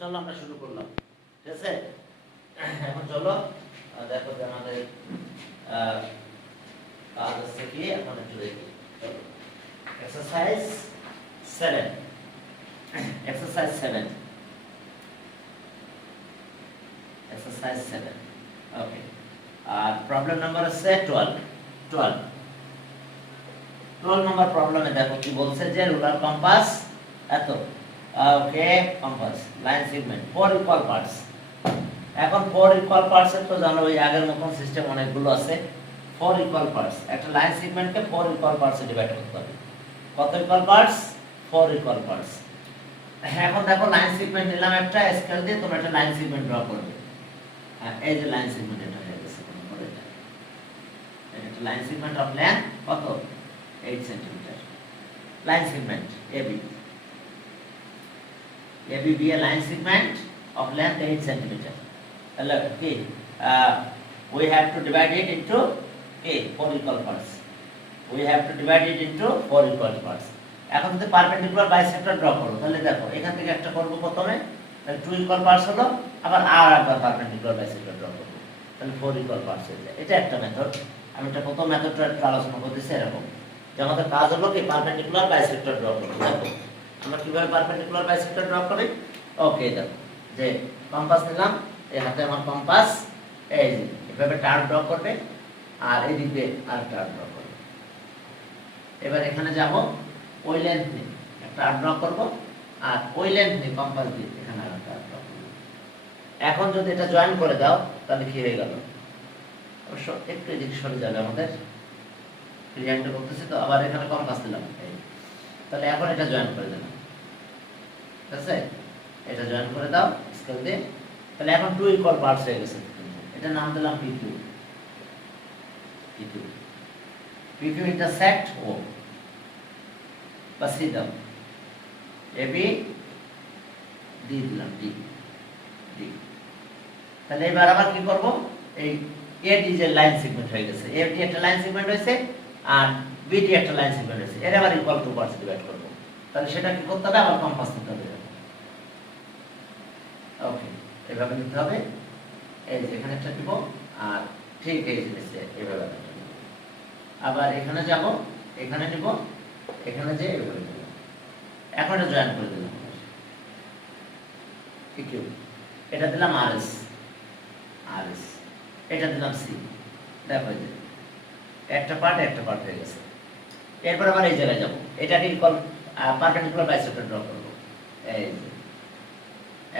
চলো আমরা শুরু করলাম, ঠিক আছে। এখন চলো দেখো যে আমাদের কাজ আছে কি, এখন একটু দেখি। চলো এক্সারসাইজ 7, এক্সারসাইজ 7, এক্সারসাইজ 7, ওকে। আর প্রবলেম নাম্বার আছে 12 নম্বর প্রবলেমে দেখো কি বলছে যে রুলার কম্পাস এত, okay, compass line segment 4 equal parts. এখন 4 ইকুয়াল পার্টস এর তো জানো ওই আগের মতন সিস্টেম অনেকগুলো আছে। 4 ইকুয়াল পার্টস, একটা লাইন সেগমেন্টকে 4 ইকুয়াল পার্টসে ডিভাইড করতে হবে। কত ইকুয়াল পার্টস? 4 equal parts. এখন দেখো লাইন সেগমেন্ট নিলাম একটা, স্কেল দিয়ে তোমরা একটা লাইন সেগমেন্ট ড্র করবে। এই যে লাইন সেগমেন্ট এটা হয়ে গেছে, কোন করে এটা একটা লাইন সেগমেন্ট অফ লেন্থ কত 8 centimetre. Line segment AB, AB be a line segment of length 8 centimeter. Okay, we have to divide it into 4 equal parts. We have to divide it into 4 equal parts. এখন যদি perpendicular bisector draw করো তাহলে দেখো এখান থেকে একটা করব প্রথমে, তাহলে 2 ইকুয়াল পার্টস হলো, আবার একবার পারপেন্ডিকুলার বাইসেক্টর ড্র করব, তাহলে 4 ইকুয়াল পার্টস হয়ে যায়। এটা একটা মেথড। আমি এটা প্রথম মেথডটা একটু আলোচনা করতেছি এরকম যে আমাদের কাজ হলো কি পারপেন্ডিকুলার বাইসেক্টর ড্র করব। দেখো আমরা কিভাবে পারপেন্ডিকুলার বাইসেক্টর ড্র করি। ওকে, দেখো যে কম্পাস নিলাম, এই হাতে আমার কম্পাস, এই যে এভাবে টার ড্র করবে আর এদিকে আর টার ড্র করবে। এবার এখানে যাব, ওই লেন্থ নিয়ে একটা টার ড্র করব আর ওই লেন্থ নিয়ে কম্পাস দিয়ে এখানে আর টার ড্র করব। এখন যদি এটা জয়েন করে দাও তাহলে কি হয়ে গেল? অবশ্য একটু এদিকে সরে যাবে আমাদের, রিহ্যান্ড করতেছি তো, আবার এখানে কম্পাস দিলাম, তাহলে এখন এটা জয়েন করে দিলাম, ঠিক আছে। এটা জয়েন করে দাও স্কেল দিয়ে, তাহলে এখন 2 ইকুয়াল পার্টস হয়ে গেছে। এটা নাম দিলাম PQ, PQ, PQ ইন্টারসেক্ট ও বা সি দাও, AB ডি দিলাম, ডি ডি। তাহলে এবার আবার কি করব, এই AD যে লাইন সেগমেন্ট হয়ে গেছে, AD একটা লাইন সেগমেন্ট হয়েছে আর BD একটা লাইন সেগমেন্ট হয়েছে, এর আবার ইকুয়াল টু পার্টস ডিভাইড করব। তাহলে সেটা কি করতে হবে, আবার কম্পাস নিতে হবে। ওকে, এভাবে নিতে হবে। এই যে এখানে একটা দিব আর ঠিক এই জিনিসে এভাবে আবার এখানে যাব, এখানে নিব, এখানে যে এভাবে নিব। এখন এটা জয়েন করে দিলাম, PQ, এটা দিলাম RS, RS, এটা দিলাম C। দেখো এই যে একটা পার্ট হয়ে গেছে। এরপর আবার এই জায়গায় যাব, এটাকে ইকুয়াল পারপেন্ডিকুলার বাইসেক্টর ড্র করব। এই যে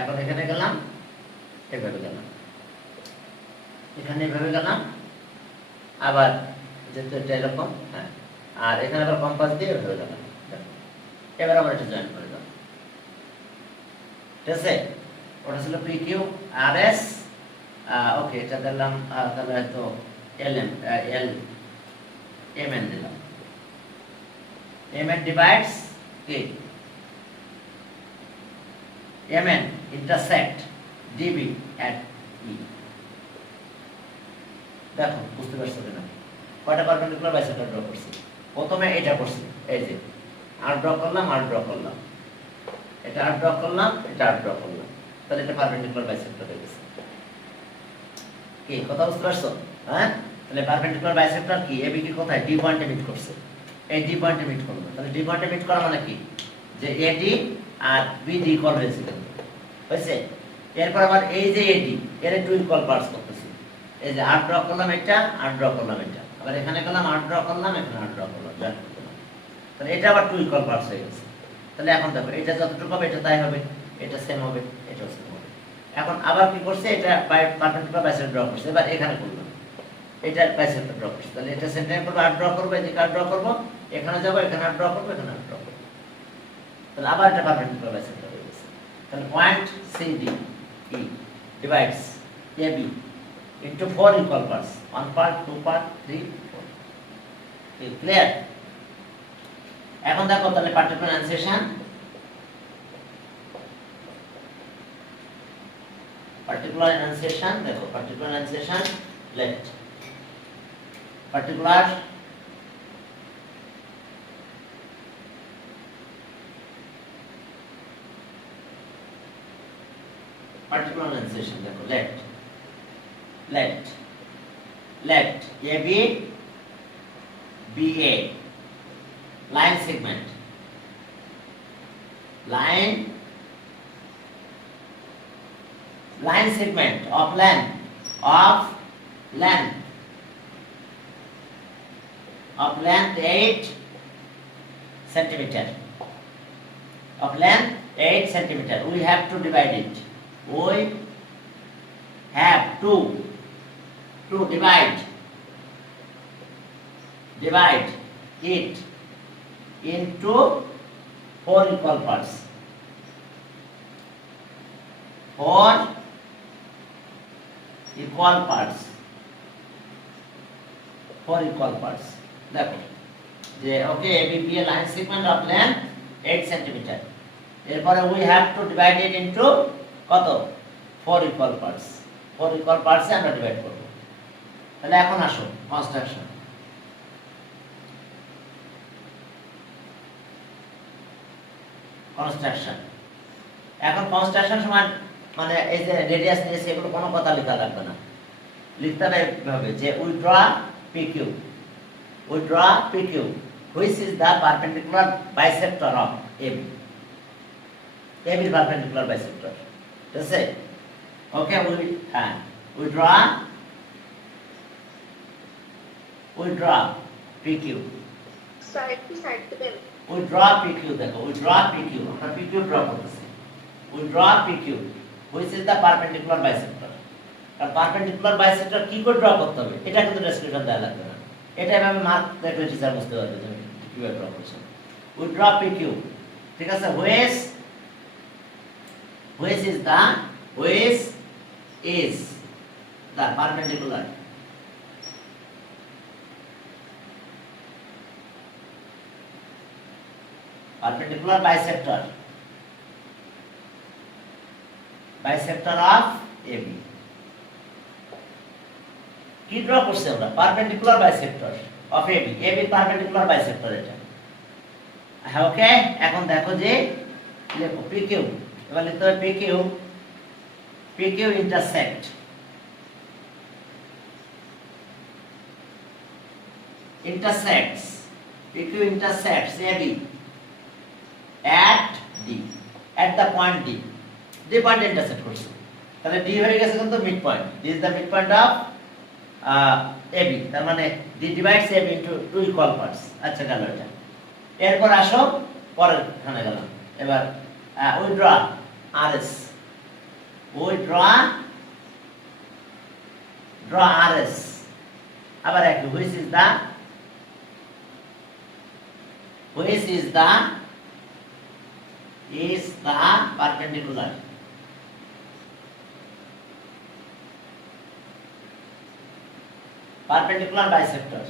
এখন এখানে গেলাম, এভাবে গেলাম, এখানে এভাবে গেলাম, আবার যেহেতু এটা এরকম, হ্যাঁ, আর এখানে আবার কম্পাস দিয়ে এভাবে গেলাম। এবার আবার এটা জয়েন করে দাও, ঠিক আছে। ওটা ছিল PQ RS, ওকে, এটা দিলাম তাহলে হয়তো MN দিলাম, MN ডিভাইডস কি MN intersect DB at E। দেখো বুঝতে পারছো কিনা কয়টা পারপেন্ডিকুলার বাইসেক্টর ড্র করছি। প্রথমে এটা করছি, এই যে আর ড্র করলাম, আর ড্র করলাম, এটা আর ড্র করলাম, এটা আর ড্র করলাম, তাহলে এটা পারপেন্ডিকুলার বাইসেক্টর হয়ে গেছে। কি কথা বুঝতে পারছো? হ্যাঁ, তাহলে পারপেন্ডিকুলার বাইসেক্টর কি, AB কি কোথায় D পয়েন্টে মিট করছে, এই D পয়েন্টে মিট করলো। তাহলে D পয়েন্টে মিট করা মানে কি, যে AD আর BD ইকুয়াল হয়েছে, হয়েছে। এরপর আবার এই যে AD এর 2 ইকুয়াল পার্টস করতেছি, এই যে আর ড্র করলাম, এটা আর ড্র করলাম, এটা আবার এখানে গেলাম, আর ড্র করলাম, এখানে আর ড্র করলাম, জয়েন করলাম, তাহলে এটা আবার 2 ইকুয়াল পার্টস হয়ে গেছে। তাহলে এখন দেখো এটা যতটুকু হবে এটা তাই হবে, এটা সেম হবে, এটাও সেম হবে। এখন আবার কি করছে, এটা পারপেন্ডিকুলার বাইসেক্টর ড্র করছে, এবার এখানে করলাম, এটা বাইসেক্টর ড্র করছে, তাহলে এটা সেন্টার করব, আর ড্র করব, এদিকে আর ড্র করব, এখানে যাব, এখানে আর ড্র করব, এখানে আর ড্র করব, তাহলে আবার এটা পারপেন্ডিকুলার বাইসেক্টর হয়ে গেছে। তাহলে point CD E divides AB into 4 equal parts, 1 part, 2 part, 3, 4. Clear? এখন দেখো তাহলে পার্টিকুলার অ্যানসেশন, দেখো পার্টিকুলার অ্যানসেশন লেফট, পার্টিকুলার পার্টিকুলার লেন্সেশন দেখো late AB BA line segment line segment of length of length 8 centimeter of length 8 centimeter. We have to divide it. We have to divide it into 4 equal parts. 4 equal parts. 4 equal parts. দেখো যে okay ABPA line segment of length 8 centimetre, এরপরে we have to divide it into কত 4 equal parts. 4 equal পার্টসে আমরা divide করব। তাহলে এখন আসো construction. এখন কনস্ট্রাকশন সমান মানে এই যে রেডিয়াস নিয়েছে এগুলো কোনো কথা লেখা লাগবে না, লিখতে হবে এইভাবে যে we draw PQ which is the perpendicular bisector of AB perpendicular bisector, ঠিক আছে? Okay we draw PQ side to side then. we draw PQ দেখো we draw PQ আমরা PQ ড্র করতেছি। we draw PQ which is the perpendicular bisector। আর perpendicular bisector কি করে draw করতে হবে এটা কিন্তু ডেসক্রিপশন দেওয়া লাগবে না, এটা এভাবে মার্ক দেখলে টিচার বুঝতে পারবে তুমি কিভাবে ড্র করছো। we draw PQ, ঠিক আছে? which is the perpendicular bisector of AB। কি ড্র করছি আমরা perpendicular bisector of AB perpendicular bisector এটা। হ্যাঁ ওকে, এখন দেখো যে লেখো PQ, এবার লিখতে হবে PQ intersects PQ intersects AB at D, at the point D point intersect করছে। তাহলে D হয়ে গেছে কিন্তু mid point, D is the midpoint of AB, তার মানে D divides AB into 2 equal parts। আচ্ছা গেল এটা। এরপর আসো পরের খানে গেলাম। এবার we draw RS, RS আবার একই which is the perpendicular bisector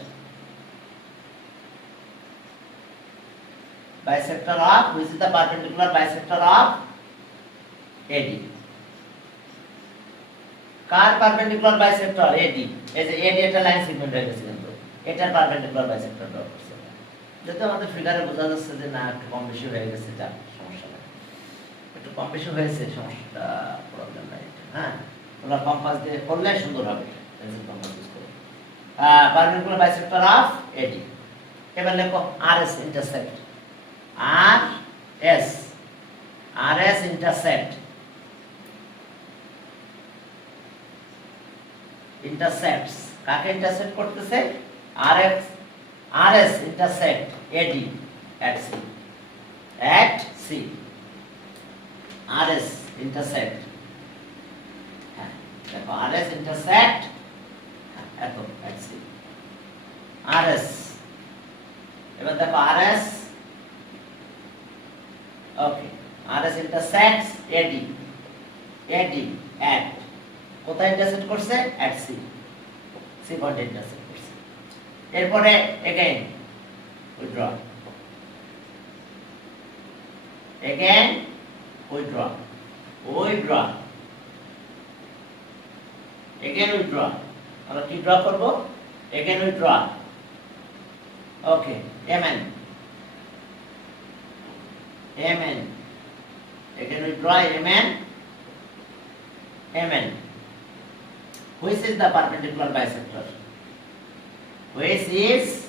of which is the perpendicular bisector of AD। Car perpendicular bisector AD, এই যে AD একটা লাইন সেগমেন্ট হয়ে গেছে কিন্তু এটার পারপেন্ডিকুলার বাইসেক্টর ড্র করছে। যেহেতু আমাদের ফিগারে বোঝা যাচ্ছে যে না একটু কম বেশি হয়ে গেছে, যা সমস্যা নেই, একটু কম বেশি হয়েছে সমস্যাটা প্রবলেম নাই। হ্যাঁ তোমরা কম্পাস দিয়ে করলে সুন্দর হবে, পেন্সিল কম্পাস ইউজ করে। Perpendicular bisector of AD। এবার লেখো RS intersect intersects কাকে ইন্টারসেক্ট করতেছে RS intersect AD at C RS intersect, হ্যাঁ দেখো RS intersect এত at C RS। এবার দেখো RS okay RS intersects AD at কোথায় ইন্টারসেক্ট করছে at C পয়েন্টে ইন্টারসেক্ট করছে। এরপরে again we draw আমরা কি ড্র করব again we draw okay MN again we draw MN MN. Which is the perpendicular bisector? Which is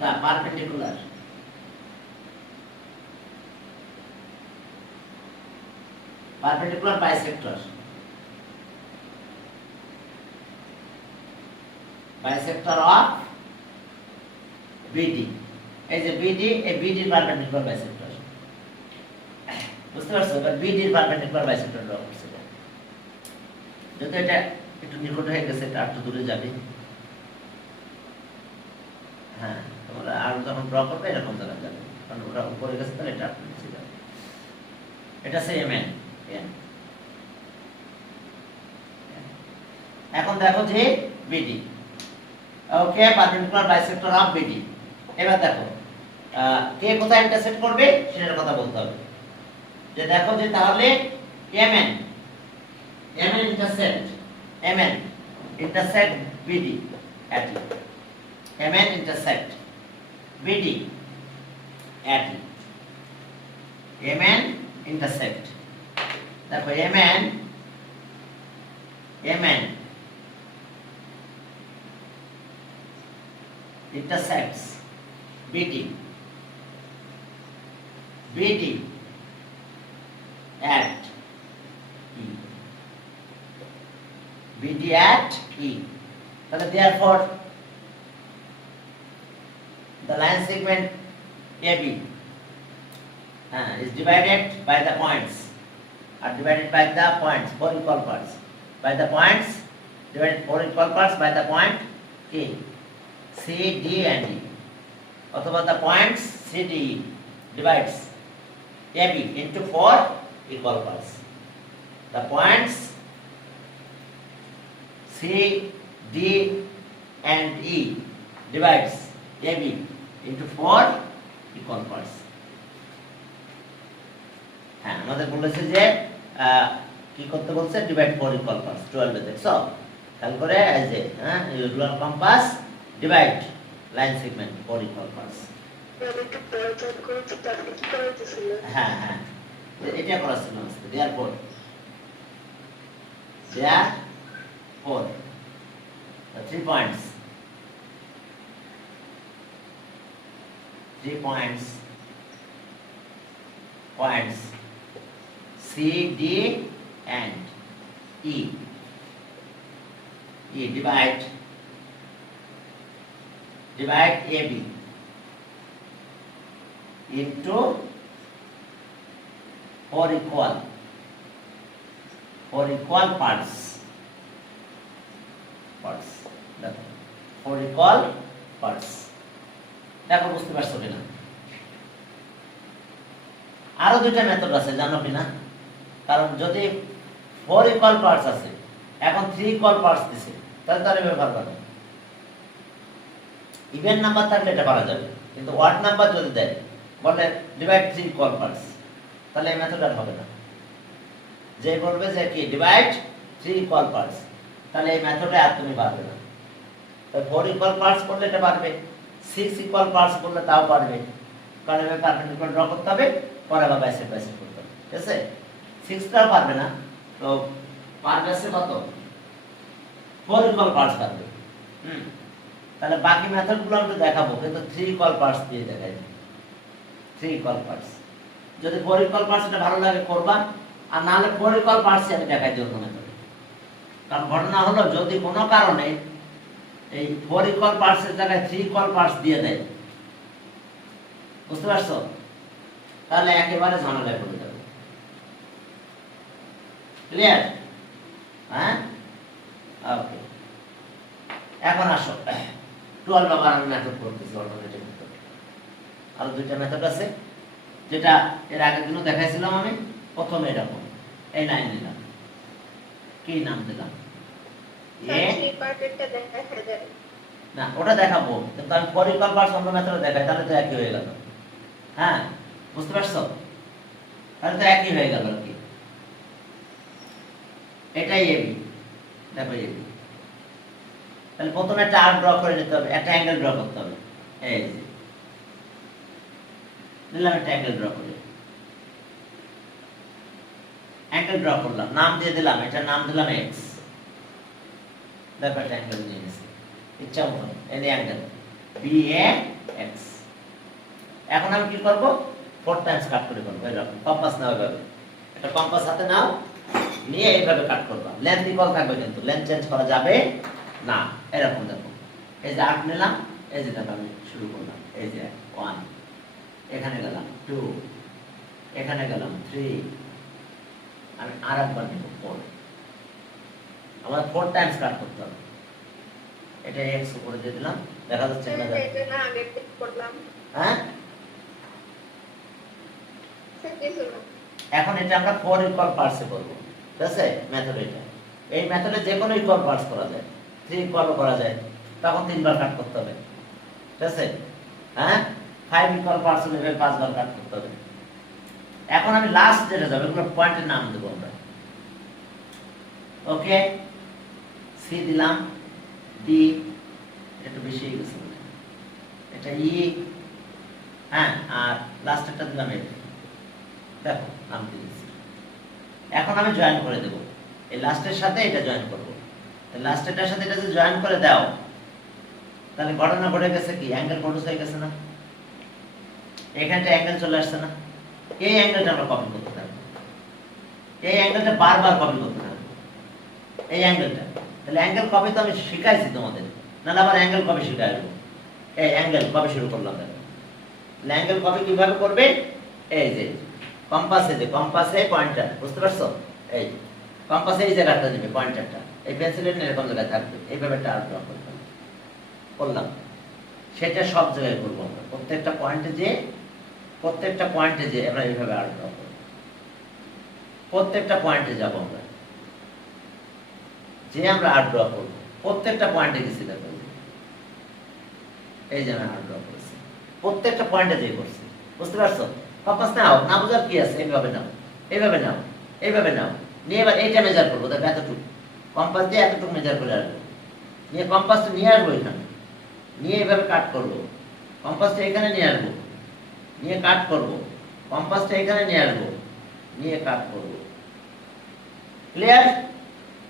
the perpendicular bisector? Bisector of BD. এই যে BD, এই BD এর পারপেন্ডিকুলার বাইসেক্টর। বুঝতে পারছো? এবার BD এর পারপেন্ডিকুলার বাইসেক্টর ড্র করছে। যদি এটা একটু নিকট হয়ে গেছে, এটা একটু দূরে যাবে। হ্যাঁ, তোমরা আর যখন ড্র করবে এরকম জায়গায় যাবে, কারণ ওটা উপরে গেছে তাহলে এটা একটু নিচে যাবে। এটা সে MN। এখন দেখো যে BD, okay, perpendicular bisector of BD। এবার দেখো কে কোথায় ইন্টারসেক্ট করবে সেটার কথা বলতে হবে। যে দেখো যে তাহলে MN intersect BD at E. MN intersect BD at E. MN intersect, দেখো MN intersects BD at E. BD at E. So therefore, the line segment AB is divided by the points, are divided by the points, 4 equal parts. By the points, divided 4 equal parts by the point A, C, D and E. Or the points C, D, E divides AB into 4 equal parts. The points C, D and E divides AB into 4 equal parts. হ্যাঁ, আমাদের বলেছে যে কি করতে বলছে, divide 4 equal parts 12 এ দেখছো, খেয়াল করে এই যে ruler compass divide line segment 4 equal parts. হ্যাঁ হ্যাঁ, এটা করা ছিল আজকে। therefore the 3 points C, D and E divide AB into 4 equal parts. 4 equal parts. দেখো বুঝতে পারছো কিনা? আরো দুইটা মেথড আছে, জানো কিনা? কারণ যদি 4 ইকুয়াল পার্টস আছে, এখন 3 ইকুয়াল পার্টস দিছে, তাহলে তার ব্যবহার করবে। ইভেন নাম্বার থাকলে এটা করা যাবে, কিন্তু ওয়াড নাম্বার যদি দেয়, বলে ডিভাইড 3 ইকুয়াল পার্টস, তাহলে এই মেথড আর হবে না। যে বলবে যে কি ডিভাইড 3 ইকুয়াল পার্টস, তাহলে এই মেথডে আর তুমি পারবে না। তো 4 ইকুয়াল পার্টস করলে এটা পারবে, 6 ইকুয়াল পার্টস করলে তাও পারবে, কারণ এভাবে পারপেন্ডিকুলার ড্র করতে হবে, পরে আবার বাইসেক্ট করতে হবে। ঠিক আছে? 6টাও পারবে না, তো পারবে কত? 4 ইকুয়াল পার্টস পারবে। তাহলে বাকি মেথডগুলো আমি দেখাবো, কিন্তু 3 ইকুয়াল পার্টস দিয়ে দেখাই। 3 ইকুয়াল পার্টস, যদি 4 ইকুয়াল পার্টস এটা ভালো লাগে করবা, আর না হলে 4 ইকুয়াল পার্টস আমি দেখাই দিই অন্য মেথডে। কারণ ঘটনা হলো যদি কোনো কারণে এই 4 ইকুয়াল পার্টস এর জায়গায় 3 ইকুয়াল পার্টস দিয়ে দেয়, বুঝতে পারছো, তাহলে একেবারে ঝামেলায় পড়ে যাবে। ক্লিয়ার? হ্যাঁ, ওকে। এখন আসো 12 নম্বর আমি মেথড করতেছি, অল্টারনেটিভ মেথড। আর দুইটা মেথড আছে, যেটা এর আগের দিনও দেখাইছিলাম আমি। প্রথমে এরকম এই লাইন দিলাম, কি নাম দিলাম? না, ওটা দেখাবো, কিন্তু আমি 4 ইকুয়াল পার্টস অন্য মেথডে দেখাই, তাহলে তো একই হয়ে গেল। হ্যাঁ, বুঝতে পারছো? তাহলে তো একই হয়ে গেল আর কি। এটাই এবি, দেখো এবি। তাহলে প্রথমে একটা আর্ক ড্র করে নিতে হবে, একটা অ্যাঙ্গেল ড্র করতে হবে। এই যে নিলাম একটা অ্যাঙ্গেল ড্র করে, অ্যাঙ্গেল ড্র করলাম, নাম দিয়ে দিলাম, এটা নাম দিলাম এক্স। দেখো একটা অ্যাঙ্গেল নিয়ে নিয়েছি ইচ্ছা মতো, এই অ্যাঙ্গেল বি এ এক্স। এখন আমি কি করব, 4 টাইমস কাট করে করব। এরকম কম্পাস নাও, এভাবে একটা কম্পাস হাতে নাও, নিয়ে এইভাবে কাট করবা। লেন্থ ইকুয়াল থাকবে, কিন্তু লেন্থ চেঞ্জ করা যাবে না। এরকম দেখো, এই যে 8 নিলাম, এই যে দেখো আমি শুরু করলাম, এই যে 1, এখানে গেলাম 2, এখানে গেলাম 3, আমি আর একবার নিব 4। আমার 4 টাইমস কাট করতে হবে। এটা এক্স উপরে দিয়ে দিলাম, দেখা যাচ্ছে না? এটা না আগে টিক করলাম। হ্যাঁ, কিছু না। এখন এটা আমরা 4 ইকুয়াল পার্টসে করব, ঠিক আছে? মেথড এটা, এই মেথডে যে কোনো ইকুয়াল পার্টস করা যায়, 3 ইকুয়ালও করা যায়, তখন 3 বার কাট করতে হবে, ঠিক আছে? হ্যাঁ, 5 ইকুয়াল পার্টস হলে 5 বার কাট করতে হবে। এখন আমি লাস্ট যেটা যাবে, এগুলো পয়েন্টের নাম দেব আমরা। ওকে, সি দিলাম, ডি, একটু বেশি হয়ে গেছে, এটা ই, হ্যাঁ, আর লাস্টেরটা দিলাম এফ। দেখো নাম দিয়েছি। এখন আমি জয়েন করে দেব, এই লাস্টের সাথে এটা জয়েন করব। এই লাস্টেরটার সাথে এটা যদি জয়েন করে দাও, তাহলে ঘটনা ঘটে গেছে কি, অ্যাঙ্গেল প্রডিউস হয়ে গেছে না? এখানটা অ্যাঙ্গেল চলে আসছে না? এই অ্যাঙ্গেলটা আমরা কপি করতে থাকবো, এই অ্যাঙ্গেলটা বারবার কপি করতে থাকবো, এই অ্যাঙ্গেলটা। তাহলে অ্যাঙ্গেল কপি তো আমি শিখাইছি তোমাদের, নাহলে আবার অ্যাঙ্গেল কপি শিখাই দেবো। এই অ্যাঙ্গেল কপি শুরু করলাম। অ্যাঙ্গেল কপি কিভাবে করবে, এই যে কম্পাসে, যে কম্পাসে পয়েন্টার, বুঝতে পারছো? এই কম্পাসে এই জায়গাটা নেবে, পয়েন্টারটা এই পেন্সিলের এরকম জায়গায় থাকবে, এইভাবে একটা আর্ট ড্র করলাম। সেটা সব জায়গায় করবো আমরা, প্রত্যেকটা পয়েন্টে যে আমরা এইভাবে আর্ট ড্র করবো, প্রত্যেকটা পয়েন্টে যাব আমরা, যে আমরা আর্ট ড্র করবো প্রত্যেকটা পয়েন্টে গেছি। দেখো এই যে আমি আর্ট ড্র করেছি, প্রত্যেকটা পয়েন্টে যে করছি, বুঝতে পারছো? কম্পাস নাও, না বোঝার কি আছে, এইভাবে নাও, এইভাবে নাও, এইভাবে নাও, নিয়ে এবার এইটা মেজার করবো। দেখো এতটুকু কম্পাস দিয়ে এতটুকু মেজার করে আসবো, নিয়ে কম্পাসটা নিয়ে আসবো এখানে, নিয়ে এইভাবে কাট করবো, কম্পাসটা এখানে নিয়ে আসবো, নিয়ে কাট করবো, কম্পাসটা এখানে নিয়ে আসবো, নিয়ে কাট করবো। ক্লিয়ার?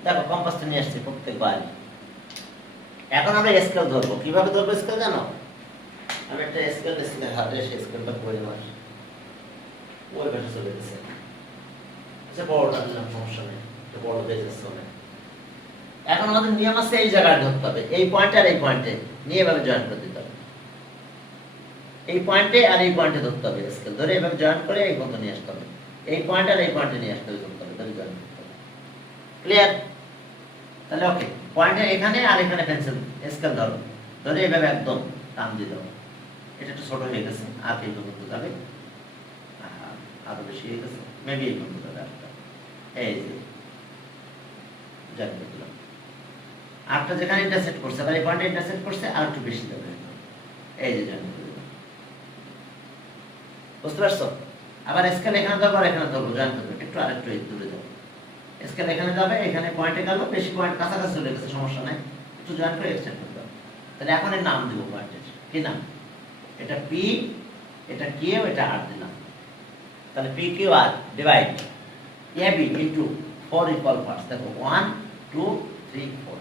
দেখো কম্পাসটা নিয়ে আসছি প্রত্যেকবার। এখন আমরা স্কেল ধরবো, কিভাবে ধরবো স্কেল জানো? আমি একটা স্কেল দিচ্ছি, হাতে সেই স্কেলটা করে মাস ওই পাশে চলে গেছে, আচ্ছা বড়টা দিলাম, সমস্যা নেই, এটা বড় হয়ে যাচ্ছে অনেক। এখন আমাদের নিয়ম আছে, এই জায়গায় ধরতে হবে, এই পয়েন্ট আর এই পয়েন্টে নিয়ে এভাবে জয়েন করে দিতে হবে, এই পয়েন্টে আর এই পয়েন্টে ধরতে হবে, স্কেল ধরে এভাবে জয়েন করে এই পর্যন্ত নিয়ে আসতে হবে, এই পয়েন্ট আর এই পয়েন্টে নিয়ে আসতে হবে, ধরতে হবে, ধরে জয়েন করতে হবে। ক্লিয়ার? তাহলে ওকে, পয়েন্টে এখানে আর এখানে পেন্সিল স্কেল ধরো, ধরে এইভাবে একদম টান দিয়ে দাও। এটা একটু ছোট হয়ে গেছে, আর এই পর্যন্ত যাবে, আরো বেশি হয়ে গেছে, মেবি এই পর্যন্ত যাবে। এই যে জয়েন করে দিলাম, আরটা যেখানে ইন্টারসেক্ট করছে, আবার এই পয়েন্টে ইন্টারসেক্ট করছে, আর একটু বেশি যাবে, এই যে জয়েন করে দিলাম। বুঝতে পারছো? আবার স্কেল এখানে ধরবো, আর এখানে ধরবো, জয়েন করবে, একটু আরেকটু দূরে যাবো, স্কেল এখানে যাবে, এখানে পয়েন্টে গেল, বেশি পয়েন্ট কাছাকাছি চলে গেছে, সমস্যা নাই, একটু জয়েন করে এক্সটেন্ড করতে হবে। তাহলে এখন এর নাম দিব পয়েন্টের, কি নাম? এটা পি, এটা কিউ, এটা আর দিলাম। তাহলে P Q R divide A B into 4 equal parts. দেখো 1 2 3 4,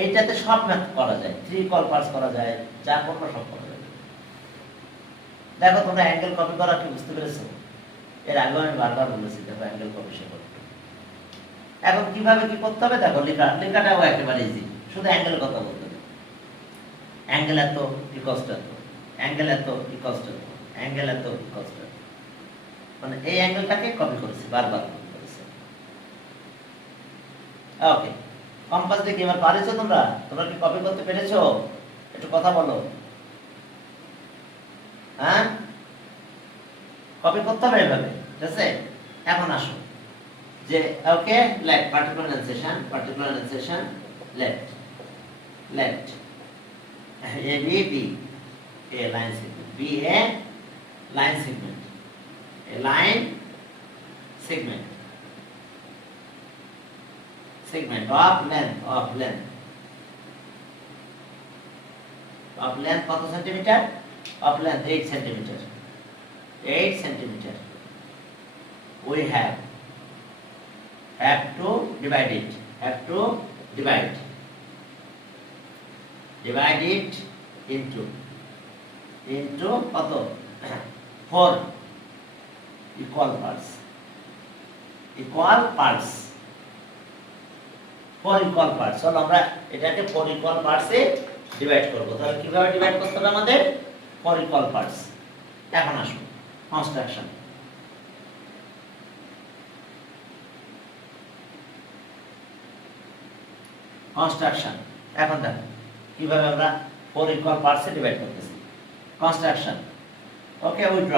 এইটাতে সব ম্যাথ করা যায়, 3 ইকুয়াল পার্টস করা যায়, যা করবো সব করা যায়। দেখো তোমরা অ্যাঙ্গেল কপি করা কি বুঝতে পেরেছো? এর আগে আমি বারবার বলেছি, দেখো অ্যাঙ্গেল কপি শেখো। এখন কিভাবে কি করতে হবে দেখো, লেখাটাও একেবারে ইজি, শুধু অ্যাঙ্গেল কথা বলতে হবে। অ্যাঙ্গেল এত ইকুয়ালস টু এত, অ্যাঙ্গেল এত ইকুয়ালস টু এত, অ্যাঙ্গেল এত ইকুয়ালস টু এত, মানে এই অ্যাঙ্গেলটাকে কপি করেছি, বারবার কপি করেছি। ওকে, কম্পাস দিয়ে কি এবার পারেছো তোমরা? তোমরা কি কপি করতে পেরেছো? একটু কথা বলো। হ্যাঁ, কপি করতে হবে এভাবে, ঠিক আছে? এখন আসো যে ওকে, লেট পার্টিকুলার লেনসেশন let A B B, A line segment, B A line segment, A line segment, segment of length কত centimetre? of length 8 centimetre, 8 centimetre, we have to divide it, have to divide it into কত 4 equal parts, 4 equal parts। চলো আমরা এটাকে 4 equal parts এ divide করব। তাহলে কিভাবে divide করতে হবে আমাদের? 4 equal parts। এখন আসুন কনস্ট্রাকশন। এখন দেখো কিভাবে আমরা 4 equal parts এ ডিভাইড করতেছি। কনস্ট্রাকশন, ওকে, উই ড্র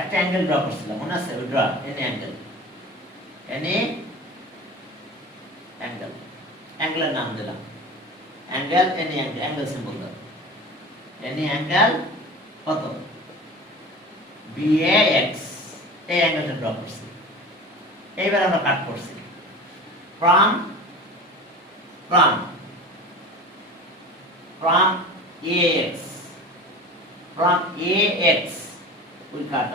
একটা অ্যাঙ্গেল ড্র করছিলাম, মনে আছে? উই ড্র এনি অ্যাঙ্গেল, অ্যাঙ্গেলের নাম দিলাম অ্যাঙ্গেল, এনি অ্যাঙ্গেল সিম্বল দাও, এনি অ্যাঙ্গেল কত BAX, এই অ্যাঙ্গেলটা ড্র করছি। এইবার আমরা কাট করছি from AX, we cut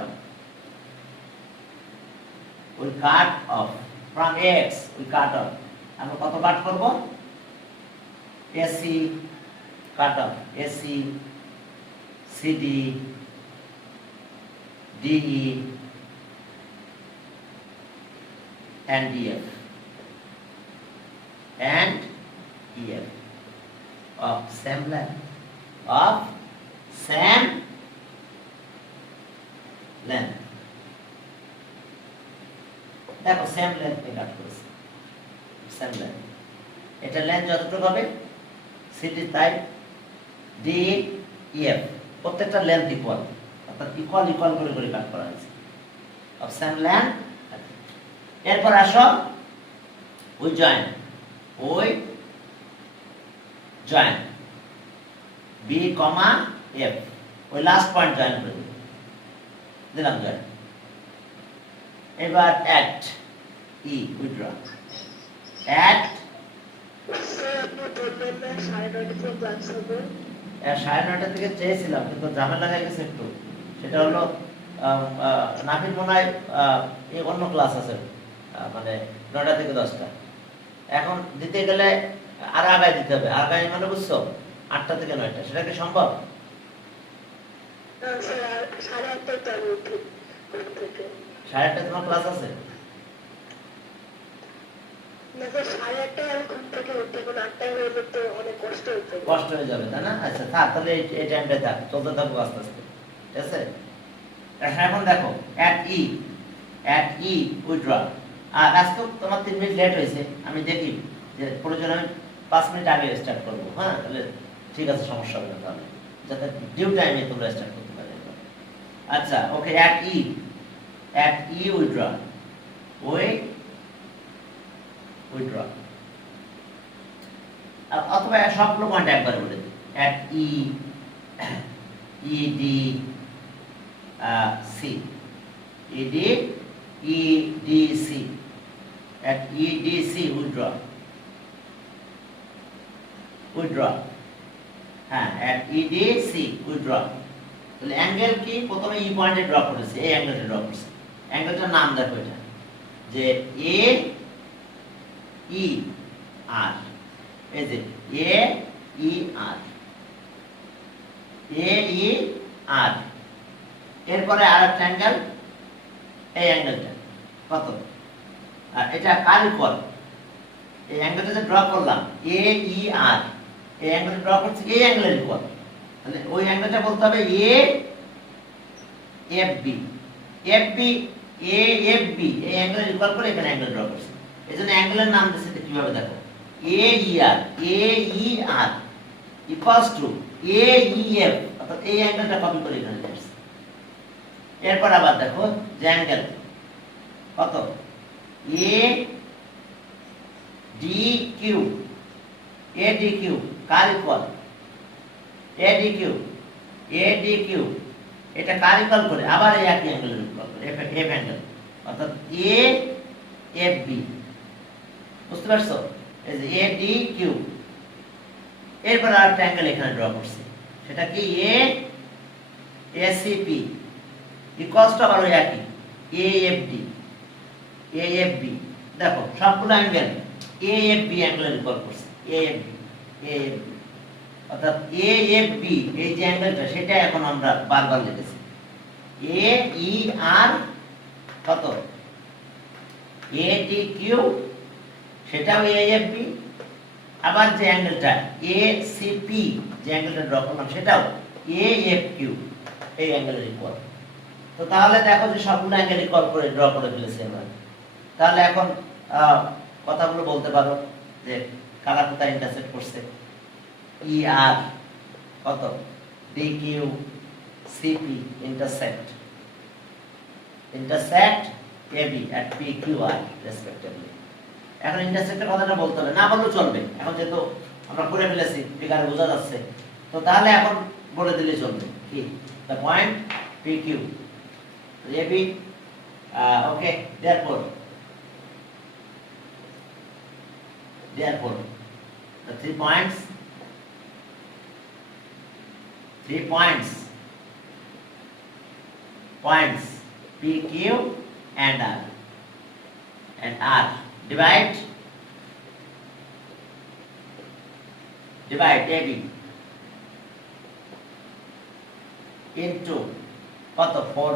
off from AX, we cut off। আমরা কত কাট করব? AC cut off, AC, CD, DE and EF of same length, দেখো সেম লেন্থ এ কাট করেছে, সেম লেন্থ। এটা লেন্থ যতটুকু হবে সিডি তাই ডি এফ প্রত্যেকটা লেন্থ ইকুয়াল, অর্থাৎ ইকুয়াল করে কাট করা হয়েছে অফ সেম লেন্থ। এরপর আসো we join B comma F, ওই লাস্ট পয়েন্ট জয়েন করে দিলাম জয়েন। এবার অ্যাট ই উইথড্র, অ্যাট 9:30 থেকে চেয়েছিলাম, কিন্তু ঝামেলা হয়ে গেছে একটু। সেটা হলো নাফির মনে হয় অন্য ক্লাস আছে, মানে 9টা থেকে 10টা। এখন দিতে গেলে আর আগায় দিতে হবে, আগায় মানে বুঝছো 8টা থেকে 9টা, সেটা কি সম্ভব? 8:30 তোমার ক্লাস আছে? কষ্ট হয়ে যাবে, তাই না? আচ্ছা থাক, তাহলে এই টাইমটা থাক, চলতে থাকবো আস্তে আস্তে, ঠিক আছে? এখন দেখো অ্যাট ই উইথড্র। আর আজকে তোমার 3 মিনিট লেট হয়েছে, আমি দেখি যে প্রয়োজন আমি 5 মিনিট আগে স্টার্ট করবো। হ্যাঁ, তাহলে ঠিক আছে, সমস্যা হবে না, তাহলে যাতে ডিউ টাইমে তোমরা স্টার্ট করতে পারো। আচ্ছা ওকে, অ্যাট ই উইথড্র, উইথড্র, অথবা সবগুলো পয়েন্ট একবার বলে দিই। At EDC, at EDC withdraw, হ্যাঁ, at EDC withdraw। তাহলে অ্যাঙ্গেল কি? প্রথমে ই পয়েন্টে ড্র করেছে, এই অ্যাঙ্গেলটা ড্র করেছে। অ্যাঙ্গেলটার নাম দেখো, এটা যে AER, এই যে AER। এরপরে আরেকটা অ্যাঙ্গেল, এই অ্যাঙ্গেলটা কত? আর এটা কার ইকুয়াল? এই অ্যাঙ্গেলটা যে ড্র করলাম AER, এই অ্যাঙ্গেলটা ড্র করছি এই অ্যাঙ্গেলের ইকুয়াল। তাহলে ওই অ্যাঙ্গেলটা বলতে হবে AFB, AFB এই অ্যাঙ্গেলের ইকুয়াল করে এখানে অ্যাঙ্গেল ড্র করছি। এজন্য অ্যাঙ্গেলের নাম দিয়েছে কিভাবে দেখো, AER ইকুয়ালস টু AEF, অর্থাৎ এই অ্যাঙ্গেলটা কপি করে এখানে দিয়েছি। এরপর আবার দেখো যে অ্যাঙ্গেল কত ADQ, কার ইকুয়াল? ADQ এটা কার ইকুয়াল করে? আবার এই একই অ্যাঙ্গেলের ইকুয়াল করে, এফ অ্যাঙ্গেল, অর্থাৎ AFB। বুঝতে পারছো? এই যে ADQ। এরপর আরেকটা অ্যাঙ্গেল এখানে ড্র করছি, সেটা কি ACP, ইকুয়ালস টু আবার ওই একই এএফডি। এএফবি দেখো সবগুলো অ্যাঙ্গেল এএফবি অ্যাঙ্গেলের ইকুয়াল করছে। এএফবি এএফবি অর্থাৎ এএফবি এই যে অ্যাঙ্গেলটা সেটা এখন আমরা বারবার লিখেছি। এ ই আর কত এডি কিউ সেটাও এএফবি। আবার যে অ্যাঙ্গেলটা এসিপি যে অ্যাঙ্গেলটা ড্র করলাম সেটাও এএফকিউ এই অ্যাঙ্গেলের ইকুয়াল। তো তাহলে দেখো যে সবগুলো অ্যাঙ্গেল ইকুয়াল করে ড্র করে ফেলেছি আমরা। তাহলে এখন কথাগুলো বলতে পারো যে কারা কোথায় ইন্টারসেক্ট করছে। ই আর কত D Q CP intersect AB at P Q R respectively. এখন ইন্টারসেক্টের কথাটা বলতে হবে না বললেও চলবে, এখন যেহেতু আমরা করে ফেলেছি ফিগারে বোঝা যাচ্ছে। তো তাহলে এখন বলে দিলে চলবে কি the point P Q A B. Okay therefore the 3 points P, Q and R divide AB into কত 4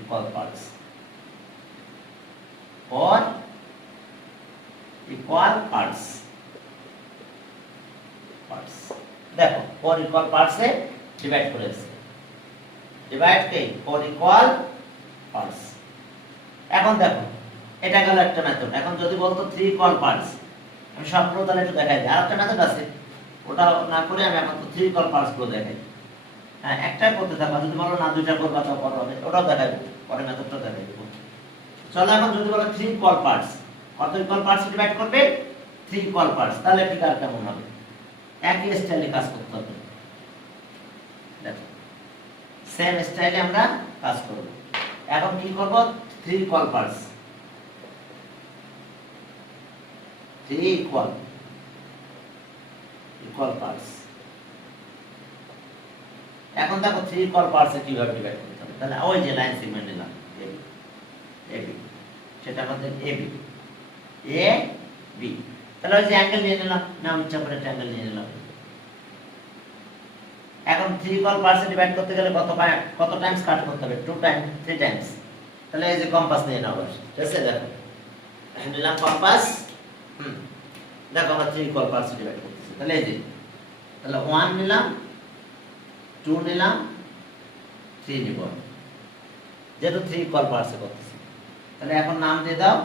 equal parts। 4 equal parts দেখো 4 equal parts এ ডিভাইড করেছে। ডিভাইড কে 4 equal parts। এখন দেখো এটা গেল একটা মেথড। এখন যদি বলতো 3 equal parts আমি সবগুলো তাহলে একটু দেখাই দিই। আরেকটা মেথড আছে ওটা না করে আমি এখন তো 3 equal parts গুলো দেখাই। হ্যাঁ একটা করতে থাকো, যদি বলো না দুইটা করবা তাও করো, ওটাও দেখাই দেব, পরে মেথডটা দেখাই দেব। চলো এখন যদি বলো 3 equal parts কত equal parts ডিভাইড করবে 3 equal parts, তাহলে ফিগার কেমন হবে? একই স্টাইলে কাজ করতে হবে। দেখো সেম স্টাইলে আমরা কাজ করব। এখন কি করব 3 equal parts 3 equal parts। এখন দেখো 3 equal parts এ কিভাবে ডিভাইড করতে হবে। তাহলে ওই যে লাইন সেগমেন্ট নিলাম AB সেটা আমাদের AB AB তাহলে ওই যে অ্যাঙ্গেল নিয়ে নিলাম, নাম ইচ্ছা করে একটা অ্যাঙ্গেল নিয়ে নিলাম। এখন 3 equal parts এ ডিভাইড করতে গেলে কত টাইমস কাট করতে হবে? 2 টাইম 3 টাইমস। তাহলে এই যে কম্পাস নিয়ে নাও, ঠিক আছে? দেখো নিলাম কম্পাস। দেখো আমরা 3 equal parts এ ডিভাইড করতেছি। তাহলে এই যে তাহলে 1 নিলাম 2 নিলাম 3 নিব, যেহেতু 3 equal parts এ করতেছি। তাহলে এখন নাম দিয়ে দাও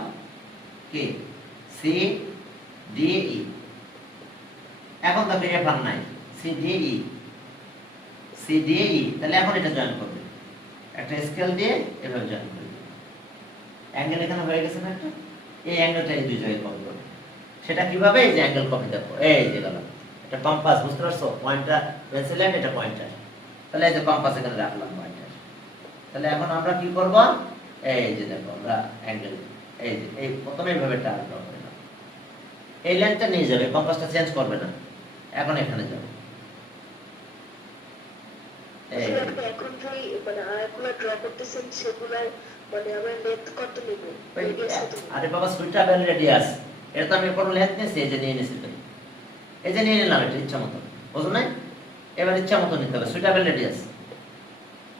কি সি ডি ই। এখন দেখো এফ আর নাই সি ডি ই, তাহলে এখন এটা জয়েন করবে একটা স্কেল দিয়ে এভাবে জয়েন করবে। অ্যাঙ্গেল এখানে হয়ে গেছে না একটা, এই অ্যাঙ্গেলটা এই দুই জায়গায় কপি করবে। সেটা কিভাবে? এই যে অ্যাঙ্গেল কপি দেখো এই যে গেল এটা কম্পাস, বুঝতে পারছো? পয়েন্টটা পেন্সিল লাইন, এটা পয়েন্টার। তাহলে এই যে কম্পাস এখানে রাখলাম পয়েন্টার। তাহলে এখন আমরা কি করব? এই যে দেখো আমরা অ্যাঙ্গেল এই যে এই প্রথমে এইভাবে টার্ন ড্র করলাম, এই লাইনটা নিয়ে যাবে, কম্পাসটা চেঞ্জ করবে না। এখন এখানে যাবে এখন যে মানে আরেকগুলো ড্র করতেছেন সেগুলোর মানে আমরা লেন্থ কত নিব? আরে বাবা সুইটেবল রেডিয়াস, এটা তো আমি কোনো লেন্থ নিয়েছি, এই যে নিয়ে নিয়েছি, এই যে নিয়ে নিলাম, এটা ইচ্ছা মতো, বুঝো না? এবার ইচ্ছা মতো নিতে হবে সুইটেবল রেডিয়াস,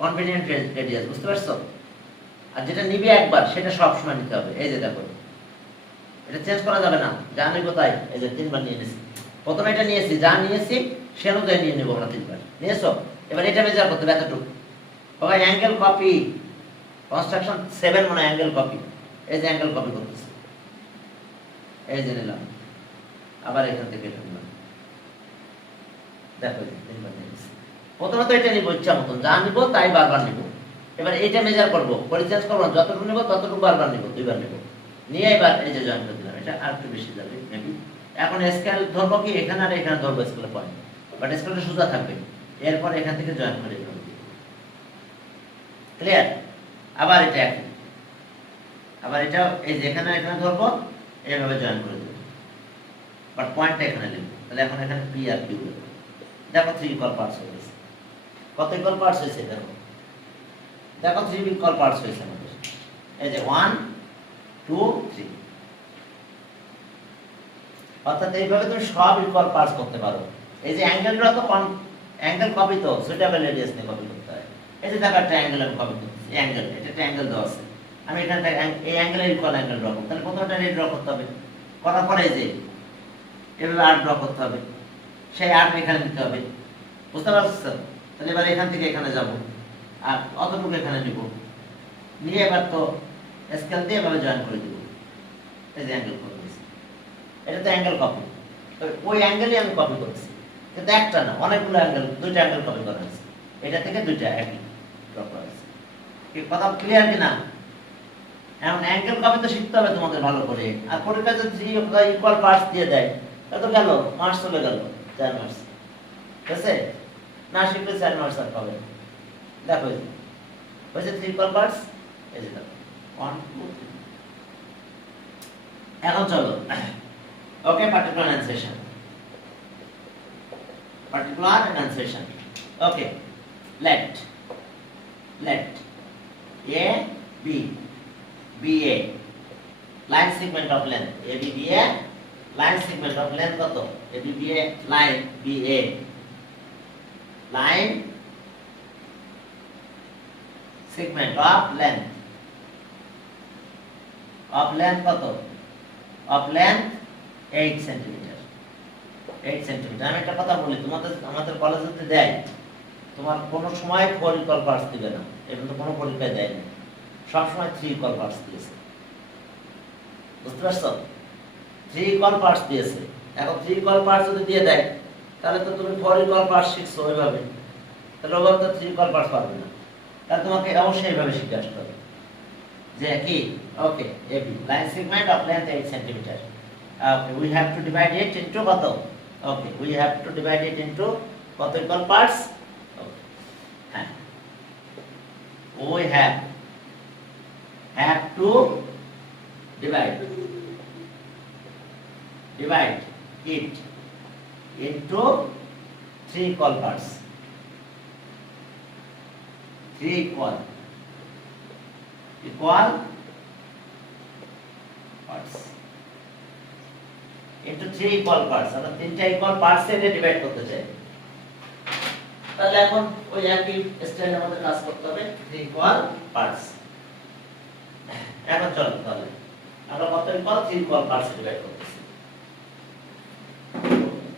কনভিনিয়েন্ট রেডিয়াস, বুঝতে পারছো? আর যেটা নিবে একবার সেটা সব সময় নিতে হবে। এই যে দেখো এটা চেঞ্জ করা যাবে না, যা নিব তাই। এই যে 3 বার নিয়ে নিয়েছি, প্রথমে এটা নিয়েছি, যা নিয়েছি সে অনুযায়ী নিয়ে নেবো আমরা 3 বার। নিয়েছো? এবার এটা মেজার করতে হবে এতটুকু। ওই অ্যাঙ্গেল কপি কনস্ট্রাকশন 7 মানে অ্যাঙ্গেল কপি। এই যে অ্যাঙ্গেল কপি করতেছি, এই যে নিলাম, আবার এখান থেকে এটা নিলাম। দেখো 3 বার নিয়েছি। প্রথমে তো এটা নিব ইচ্ছা মতন, যা নিব তাই বারবার নিব। এবার এইটা মেজার করবো, পরে চেঞ্জ করবো, যতটুকু নিব ততটুকু বারবার নিব, 2 বার নিব। নিয়ে এবার এই যে জয়েন করে দিলাম, এটা আর একটু বেশি যাবে মেবি। এখন স্কেল ধরবো কি এখানে আর এখানে ধরবো স্কেল পয়েন্ট, বাট স্কেলটা সোজা থাকবে। এরপর এখান থেকে জয়েন করে দিলাম, ক্লিয়ার? আবার এটা একই, আবার এটা এই যে এখানে এখানে ধরবো, এইভাবে জয়েন করে দেব, বাট পয়েন্টটা এখানে নেব। তাহলে এখন এখানে পি আর কিউ দেব। দেখো 3 ইকুয়াল পার্টস হয়ে গেছে। কত ইকুয়াল পার্টস হয়েছে দেখো, দেখো 3 ইকুয়াল পার্টস হয়েছে আমাদের। এই যে 1 2 3, অর্থাৎ এইভাবে তুমি সব ইকুয়াল পার্টস করতে পারো। এই যে অ্যাঙ্গেলটা তো অ্যাঙ্গেল কপি তো সুইটেবল রেডিয়াস নিয়ে কপি করতে হয়। এই যে দেখো একটা অ্যাঙ্গেল আমি কপি করতেছি, অ্যাঙ্গেল, এটা একটা অ্যাঙ্গেল দেওয়া আছে, আমি এখানে এই অ্যাঙ্গেলের ইকুয়াল অ্যাঙ্গেল ড্র করব। তাহলে প্রথমটা রেড ড্র করতে হবে, করার পরে এই যে এভাবে আর্ট ড্র করতে হবে, সেই আর্ট এখানে নিতে হবে, বুঝতে পারছেন? তাহলে এবার এখান থেকে এখানে যাব, আর অতটুকু এখানে নিব, নিয়ে এবার তো স্কেল দিয়ে এভাবে জয়েন করে দিব। এই যে অ্যাঙ্গেল কপি, এটা তো অ্যাঙ্গেল কপি, তো ওই অ্যাঙ্গেলই আমি কপি করেছি, কিন্তু একটা না, অনেকগুলো অ্যাঙ্গেল, দুইটা অ্যাঙ্গেল কপি করা হয়েছে, এটা থেকে দুইটা একই ড্র করা হয়েছে। কি কথা ক্লিয়ার কিনা? এখন অ্যাঙ্গেল কপি তো শিখতে হবে তোমাদের ভালো করে, আর পরীক্ষা যদি ইকুয়াল পার্টস দিয়ে দেয় তো গেল, মার্কস চলে গেল, 4 মার্কস, ঠিক আছে? না শিখলে 4 মার্কস আর পাবে। দেখো হয়েছে 3 ইকুয়াল পার্টস, এই যে দেখো 1 2 3। এখন চলো ওকে, particular এনান্সিয়েশন, particular enunciation. Okay, let A B BA line segment of length AB BA line segment of length কত? AB BA line BA line segment of length কত? of length 8 centimeter, 8 centimetre. আমি একটা কথা বলি, আমাদের কলেজে যদি দেয়, তোমার কোনো সময় 4 ইকুয়াল পার্টস দিবে না, এটা তো কোনো পরীক্ষায় দেয় না, সবসময় 3 ইকুয়াল পার্টস দিয়েছে, বুঝতে পারছো? 3 ইকুয়াল পার্টস দিয়েছে। এখন 3 ইকুয়াল পার্টস যদি দিয়ে দেয়, তাহলে তো তুমি 4 ইকুয়াল পার্টস শিখছো ওইভাবে, তাহলে ওভাবে তো 3 ইকুয়াল পার্টস পারবে না, তাহলে তোমাকে অবশ্যই এইভাবে শিখে আসতে হবে যে কি, ওকে AB line segment of length 8 centimetre. Okay, we have to divide it into কত? Okay, we have to divide it into কত equal parts? Okay. হ্যাঁ, we have to divide it into 3 equal parts. 3 equal parts into 3 equal parts, আমরা তিনটা equal parts এ divide করতে চাই। তাহলে এখন ওই একই স্টাইলে আমাদের কাজ করতে হবে, 3 ইকুয়াল পার্টস। এখন চলো তাহলে আমরা কত ইকুয়াল 3 ইকুয়াল পার্টস এ ডিভাইড করতেছি।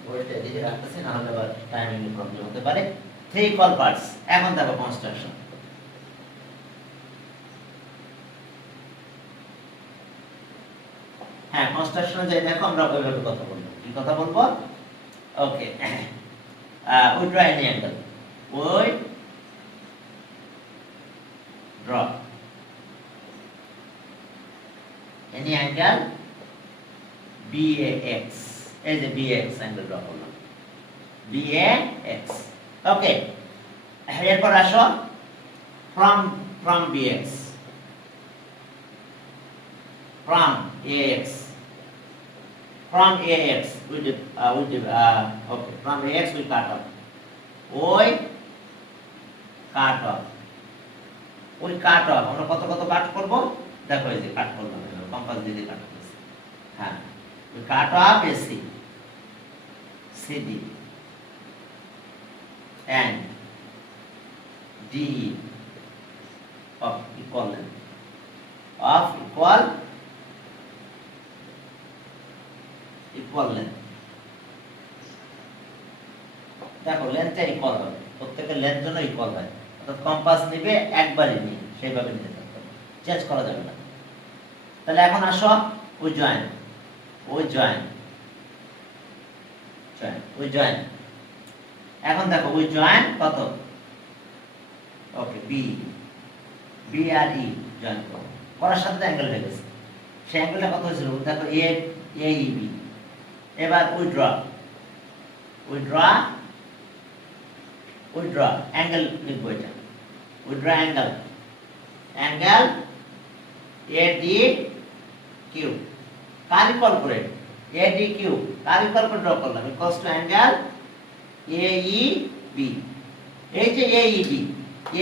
ওইটা দিয়ে রাখতেছি, না হলে আবার টাইমিং প্রবলেম হতে পারে। 3 ইকুয়াল পার্টস। এখন দেখো কনস্ট্রাকশন, হ্যাঁ কনস্ট্রাকশনে যাই, দেখো আমরা ওইভাবে কথা বলবো। কি কথা বলবো? ওকে, we draw any angle, we draw any angle BAX, এই যে BAX অ্যাঙ্গেল ড্র করলাম, BAX। ওকে, এরপর আসো from BX, from AX, from AX okay, from AX we cut off, আমরা কত কাট করব, দেখো এই যে কাট করলাম, কম্পাস দিয়ে কাট করছি। হ্যাঁ, we cut off AC CD and DE of equal length, equal length। দেখো লেন্থটা ইকুয়াল হবে, প্রত্যেকের লেন্থ জন্য ইকুয়াল হয়, অর্থাৎ কম্পাস নিবে একবারই নিয়ে সেইভাবে নিতে থাকবে, চেঞ্জ করা যাবে না। তাহলে এখন আসো ওই জয়েন, এখন দেখো ওই জয়েন কত? ওকে, বি আর ই জয়েন করার সাথে অ্যাঙ্গেল হয়ে গেছে। সেই অ্যাঙ্গেলটা কত হয়েছিল? দেখো AEB। এবার উইথড্র অ্যাঙ্গেল লিখবো, এটা উইথড্র অ্যাঙ্গেল ADQ, কার ইকুয়াল করে? ADQ কার ইকুয়াল করে ড্র করলাম? Equals to angle AEB। এই যে AEB,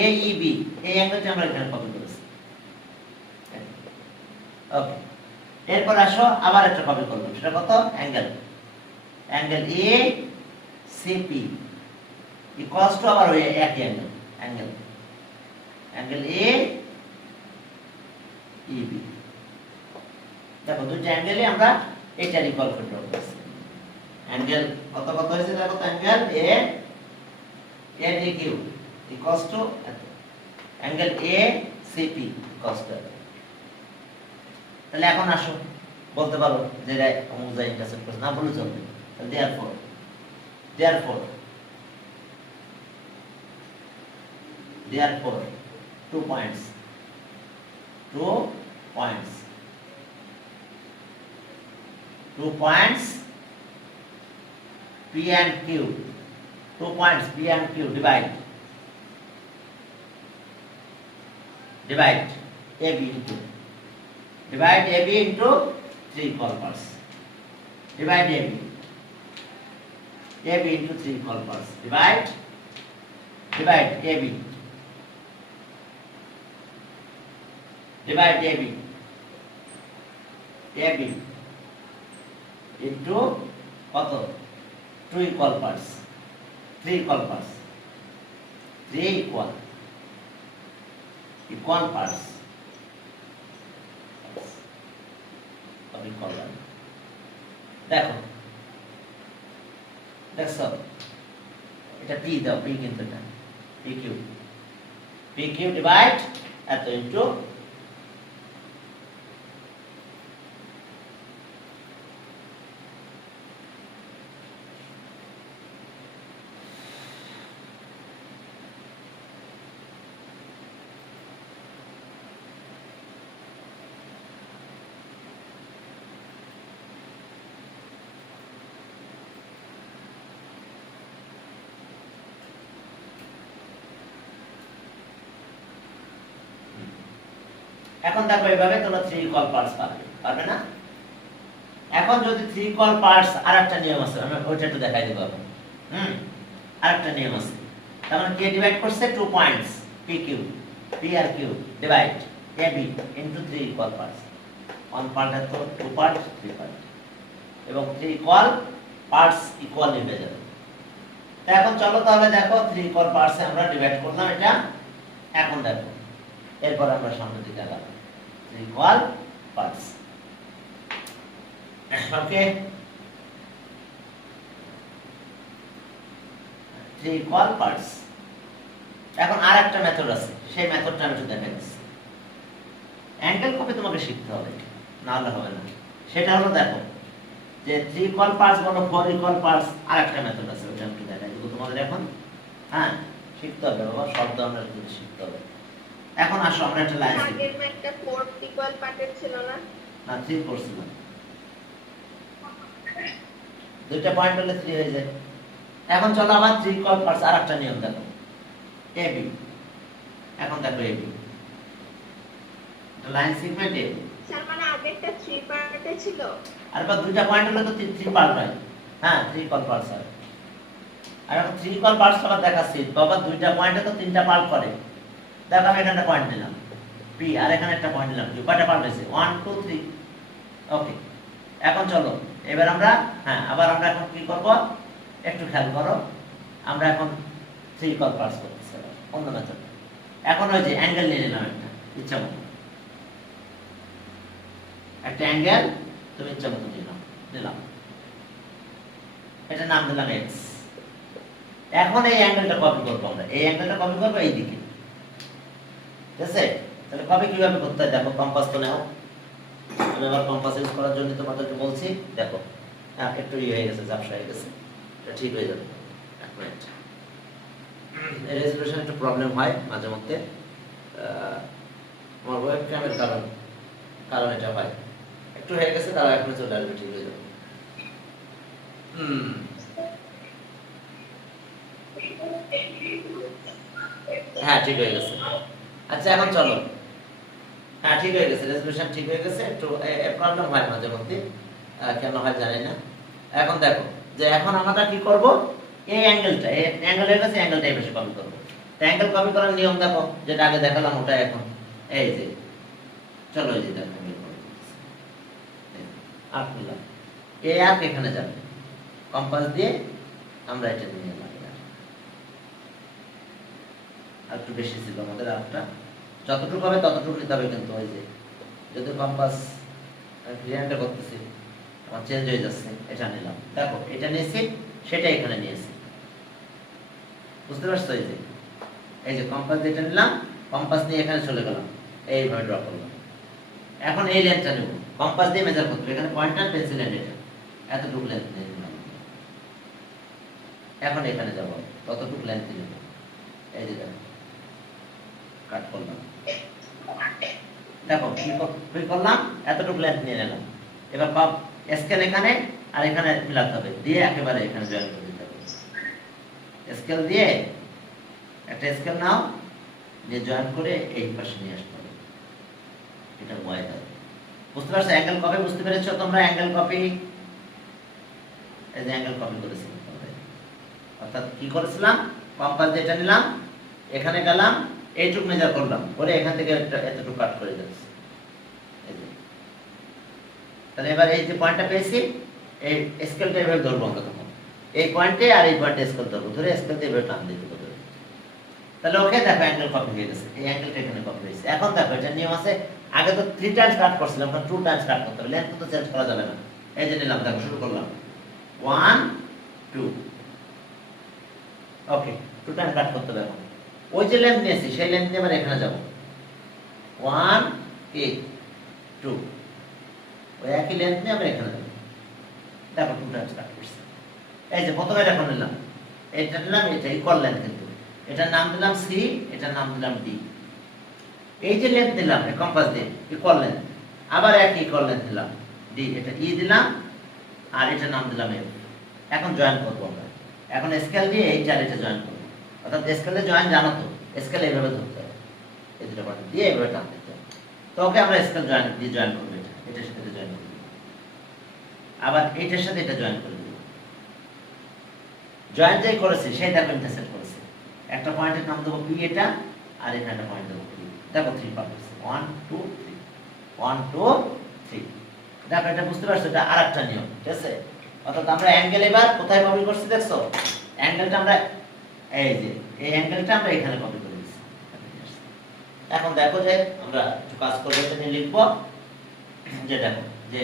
AEB এই অ্যাঙ্গেলটা আমরা এখানে কপি করেছি। ওকে, এরপর আসো আবার একটা কপি করলাম, সেটা কত? অ্যাঙ্গেল ACP ইকুয়ালস টু আবার ওই একই অ্যাঙ্গেল AEB। দেখো দুইটা অ্যাঙ্গেলে আমরা এটা রিকল করে ড্র করছি। অ্যাঙ্গেল কত হয়েছে দেখো তো, angle ADQ equals to angle ACP equals to. তাহলে এখন আসো বলতে পারো যে এটা অমুক জায়গায় ইন্টারসেক্ট করছে, না বলে চলবে। therefore 2 points P and Q, 2 points P and Q divide AB into 3 equal parts. Divide AB into 3 equal parts. Divide AB into কত? 2 equal parts. 3 equal parts. 3 equal parts. দেখো দেখছো এটা P দাও, P কিন্তু এটা PQ ডিভাইড এত into এখন দেখো এইভাবে তোমরা 3 ইকুয়াল পার্টস পারবে না? এখন যদি 3 ইকুয়াল পার্টস আরেকটা নিয়ম আছে, আমি ওইটা একটু দেখাই দেব এখন। আরেকটা নিয়ম আছে। তার মানে কে ডিভাইড করছে 2 পয়েন্টস PQ P আর Q divide AB into 3 equal parts. 1 part এর তো 2 পার্ট 3 পার্ট এবং 3 ইকুয়াল পার্টস ইকুয়ালি হয়ে যাবে। তো এখন চলো তাহলে দেখো 3 ইকুয়াল পার্টসে আমরা ডিভাইড করলাম এটা। এখন দেখো এরপর আমরা সামনের দিকে আগাবো। 3 equal parts. Okay, 3 equal parts. এখন আরেকটা মেথড আছে, সেই মেথডটা আমি একটু দেখাই দিচ্ছি। অ্যাঙ্গেল কপি তোমাকে শিখতে হবে, না হলে হবে না। সেটা হলো দেখো যে 3 equal parts বলো 4 equal parts, আরেকটা মেথড আছে, ওটা একটু দেখাই দেব তোমাদের এখন। হ্যাঁ, শিখতে হবে বাবা, সব ধরনের জিনিস শিখতে হবে। এখন আসো আমরা একটা লাইন শিখি। আগের ম্যাথটা 4 ইকুয়াল পার্টের ছিল না? না, 3 করছিল। দুইটা পয়েন্ট হলে 3 হয়ে যায়। এখন চলো আবার 3 ইকুয়াল পার্টস আরেকটা নিয়ম দেখো। AB, এখন দেখো AB line segment AB। Sir মানে আগেরটা 3 পার্টে ছিল, আর বা দুইটা পয়েন্ট হলে তো 3 পার্ট হয়। হ্যাঁ, 3 ইকুয়াল পার্টস হয়। আর এখন 3 ইকুয়াল পার্টস আবার দেখাচ্ছি, বাবা দুইটা পয়েন্টে তো 3টা পার্ট করে। দেখো আমি এখানে একটা পয়েন্ট নিলাম P, আর এখানে একটা পয়েন্ট নিলাম Q। কয়টা পার্ট হয়েছে? 1 2 3। ওকে, এখন চলো এবার আমরা আবার আমরা এখন কি করব একটু খেয়াল করো। আমরা এখন 3 ইকুয়াল পার্টস করতেছি অন্য মেথড। এখন ওই যে অ্যাঙ্গেল নিয়ে নিলাম একটা ইচ্ছা মতো, একটা অ্যাঙ্গেল তুমি ইচ্ছা মতো নিলাম, এটা নাম দিলাম x। এখন এই অ্যাঙ্গেলটা কপি করবো আমরা, এই অ্যাঙ্গেলটা কপি করবো এই দিকে, ঠিক আছে? তাহলে কপি কিভাবে করতে হয় দেখো, কম্পাস তো নাও। আমি আবার কম্পাস ইউজ করার জন্য তোমাদেরকে বলছি। দেখো একটু হয়ে গেছে, ঝাপসা হয়ে গেছে, এটা ঠিক হয়ে যাবে। এক মিনিট, এই রেজোলিউশন একটু প্রবলেম হয় মাঝে মধ্যে, আমার ওয়েবক্যামের কারণ এটা হয়। একটু হয়ে গেছে, তারা এখন চলে আসবে, ঠিক হয়ে যাবে। হ্যাঁ, ঠিক হয়ে গেছে। আচ্ছা এখন চলো, হ্যাঁ ঠিক হয়ে গেছে, রেজোলিউশন ঠিক হয়ে গেছে। একটু প্রবলেম হয় মাঝে মধ্যে, কেন হয় জানি না। এখন দেখো যে এখন আমরা কি করব, এই অ্যাঙ্গেলটা, এই অ্যাঙ্গেল হয়ে গেছে, অ্যাঙ্গেলটাই বেশি কপি করব। অ্যাঙ্গেল কপি করার নিয়ম দেখো, যেটা আগে দেখালাম ওটা এখন এই যে, চলো এই যে দেখো আর করলাম এই আর্ক এখানে যাবে, কম্পাস দিয়ে আমরা এটা নিয়ে এলাম। আর একটু বেশি ছিল আমাদের আর্কটা, যতটুকু হবে ততটুকু নিতে হবে, কিন্তু ওই যে যদি কম্পাস ক্লিয়ারটা করতেছি আমার চেঞ্জ হয়ে যাচ্ছে, এটা নিলাম, দেখো এটা নিয়েছি সেটা এখানে নিয়েছি, বুঝতে পারছো? এই যে কম্পাস দিয়ে এটা নিলাম, কম্পাস নিয়ে এখানে চলে গেলাম, এইভাবে ড্র করলাম। এখন এই লেন্থটা নেব, কম্পাস দিয়ে মেজার করতে হবে, এখানে পয়েন্টার পেন্সিল এন্ড এটা এতটুকু লেন্থ নিয়ে নিলাম। এখন এখানে যাব, ততটুকু লেন্থ নেব, এই যে দেখো কাট করলাম, দেখো কি করলাম, এতটুকু লেন্থ নিয়ে নিলাম। এবার স্কেল এখানে আর এখানে মিলাতে হবে, দিয়ে একেবারে এখানে জয়েন করে দিতে হবে। স্কেল দিয়ে একটা স্কেল নাও, দিয়ে জয়েন করে এই পাশে নিয়ে আসতে হবে, এটা ওয়াই দাও। বুঝতে পারছো অ্যাঙ্গেল কপি? বুঝতে পেরেছো তোমরা অ্যাঙ্গেল কপি? এই যে অ্যাঙ্গেল কপি করেছিলাম, অর্থাৎ কি করেছিলাম, কম্পাস দিয়ে এটা নিলাম, এখানে গেলাম, এইটুকু মেজার করলাম, করে এখান থেকে এতটুকু কাট করে যাচ্ছে। তাহলে এবার এই যে পয়েন্টটা পেয়েছি, এই স্কেলটা এভাবে ধরবো আমরা, তখন এই পয়েন্টে আর এই পয়েন্টে স্কেল ধরবো, ধরে স্কেল দিয়ে এভাবে টান দিতে হবে। তাহলে ওকে দেখো অ্যাঙ্গেল কপি হয়ে গেছে, এই অ্যাঙ্গেলটা এখানে কপি হয়েছে। এখন দেখো এটা নিয়ম আছে, আগে তো 3 টাইমস কাট করছিলাম, এখন 2 টাইমস কাট করতে হবে, লেন্থ তো চেঞ্জ করা যাবে না। এই যে নিলাম, দেখো শুরু করলাম 1 2, ওকে 2 টাইম কাট করতে হবে। এখন ওই যে লেন্থ নিয়েছি সেই লেন্থ নিয়ে আবার এখানে যাব, 1 2, ওই একই লেন্থ নিয়ে আমরা এখানে যাব, দেখো 2 টাইমস কাট করছি। এই যে প্রথমে এটা নিলাম, এটা নিলাম, এটা ইকুয়াল লেন্থ, কিন্তু এটার নাম দিলাম সি, এটার নাম দিলাম ডি। এই যে লেন্থ দিলাম কম্পাস দিয়ে ইকুয়াল লেন্থ, আবার এক ইকুয়াল লেন্থ দিলাম ডি, এটা ই দিলাম, আর এটার নাম দিলাম এফ। এখন জয়েন করবো আমরা, এখন স্কেল দিয়ে এই চারিটা জয়েন করবো, অর্থাৎ স্কেলে জয়েন জানো তো, স্কেল এইভাবে ধরতে হবে, এই দুটো পার্ট দিয়ে এইভাবে টান দিতে হবে। তো ওকে আমরা স্কেল জয়েন দিয়ে জয়েন করবো, এটার সাথে জয়েন করবো, আবার এইটার সাথে এটা জয়েন করে দেবো। জয়েন যাই করেছে সেই দেখো ইন্টারসেক্ট করেছে, একটা পয়েন্টের নাম দেবো পি, এটা আর এখানে একটা পয়েন্ট দেবো পি, দেখো 3 পার্ট হচ্ছে 1 2 3, 1 2 3। দেখো এটা বুঝতে পারছো, এটা আরেকটা নিয়ম, ঠিক আছে? অর্থাৎ আমরা অ্যাঙ্গেল এবার কোথায় কপি করছি দেখছো, অ্যাঙ্গেলটা আমরা এই যে এই অ্যাঙ্গেলটা আমরা এখানে কপি করে দিচ্ছি। এখন দেখো যে আমরা একটু কাজ করবো, এটা নিয়ে লিখবো, যে দেখো যে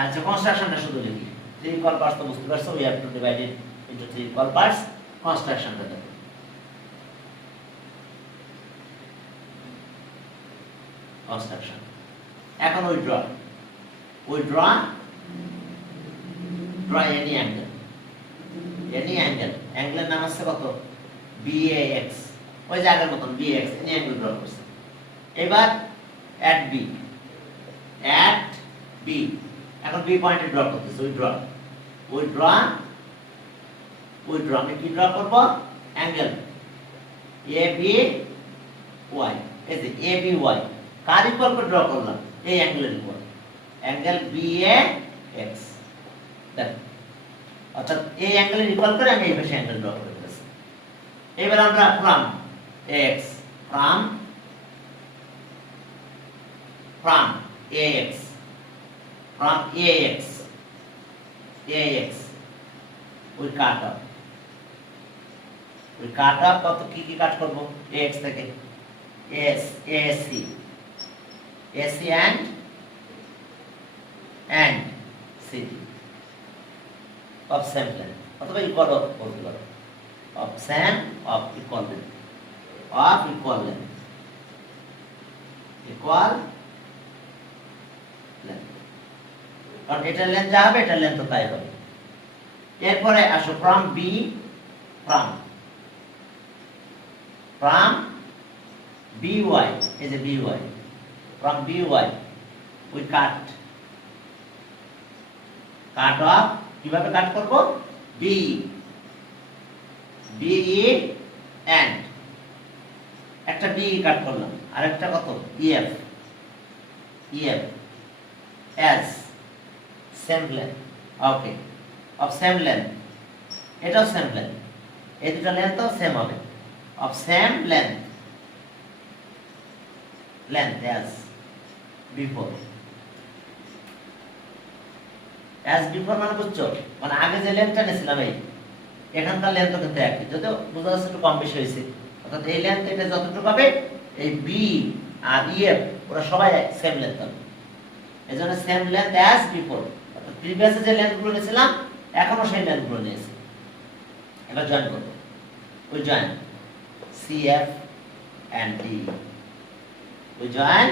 আচ্ছা কনস্ট্রাকশনটা শুধু লিখি, 3 ইকুয়াল পার্টস তো বুঝতে পারছো, we have to divide it into 3 equal parts. কনস্ট্রাকশনটা দেখো, কনস্ট্রাকশন। এখন উই ড্র এনি অ্যাঙ্গেল, অ্যাঙ্গেলের নাম আছে কত, BAX, ওই যে আগের মতন BAX, এনি অ্যাঙ্গেল ড্র করছে। এবার at B, এখন B পয়েন্টে ড্র করতেছে, উই ড্র আমি কি ড্র করব, অ্যাঙ্গেল ABY, এই যে ABY কার ইকুয়াল করে ড্র করলাম, এই অ্যাঙ্গেলের ইকুয়াল, অ্যাঙ্গেল BAX। দেখো অর্থাৎ এই অ্যাঙ্গেলের ইকুয়াল করে আমি এই পাশে অ্যাঙ্গেল ড্র করে দিয়েছি। এবার আমরা from AX we cut off কত কি কাট করব, AX থেকে AC and CD of same length, অথবা ইকুয়াল বলতে পারো, of equal length, কারণ এটার লেন্থ যা হবে এটার লেন্থ তাই হবে। এরপরে আসো ফ্রম BY, এই যে BY, from BY we cut off, কিভাবে কাট করব, BE and একটা BE কাট করলাম, আর একটা কত EF as same length, okay of same length, এটাও সেম লেন্থ, এই দুটো লেন্থও সেম হবে, of same length as before মানে বুঝছো, মানে আগে যে লেন্থটা নিয়েছিলাম এই এখানকার লেন্থও কিন্তু একই, যদিও বোঝা যাচ্ছে একটু কম বেশি হয়েছে, অর্থাৎ এই লেন্থ এটা যতটুকু পাবে এই বি আর ইএফ ওরা সবাই সেম লেন্থ পাবে, এই জন্য সেম লেন্থ অ্যাজ বিফোর, অর্থাৎ প্রিভিয়াসে যে লেন্থগুলো নিয়েছিলাম এখনো সেই লেন্থগুলো নিয়েছি। এবার জয়েন করবো, we join CF and D, we join,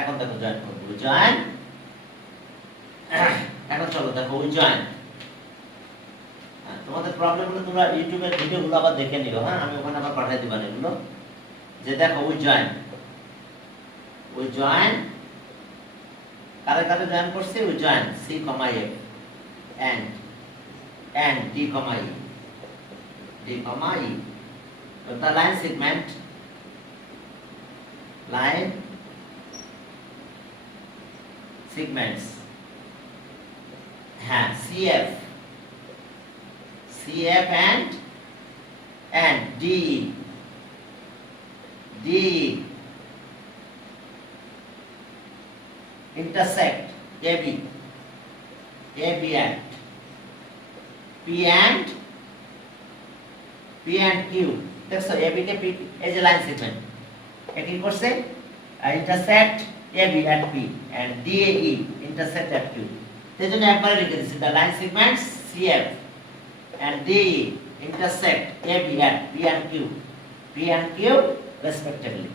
এখন দেখো জয়েন করবো, উই জয়েন, এখন চলো দেখো উই জয়েন। তোমাদের প্রবলেম হলে তোমরা ইউটিউবের ভিডিওগুলো আবার দেখে নিও, হ্যাঁ আমি ওখানে আবার পাঠিয়ে দিবা এগুলো, যে দেখো উই জয়েন কারে কারে জয়েন করছি, we join C, F and D, E the line segments হ্যাঁ CF and DE intersect AB and P and Q, দেখছো AB কে P এই যে লাইন সেগমেন্ট এটা কি করছে, intersect AB at P and DAE intersect at Q, সেই জন্য একবারে লিখে দিচ্ছি the line segments CF and DE intersect AB at P and Q respectively,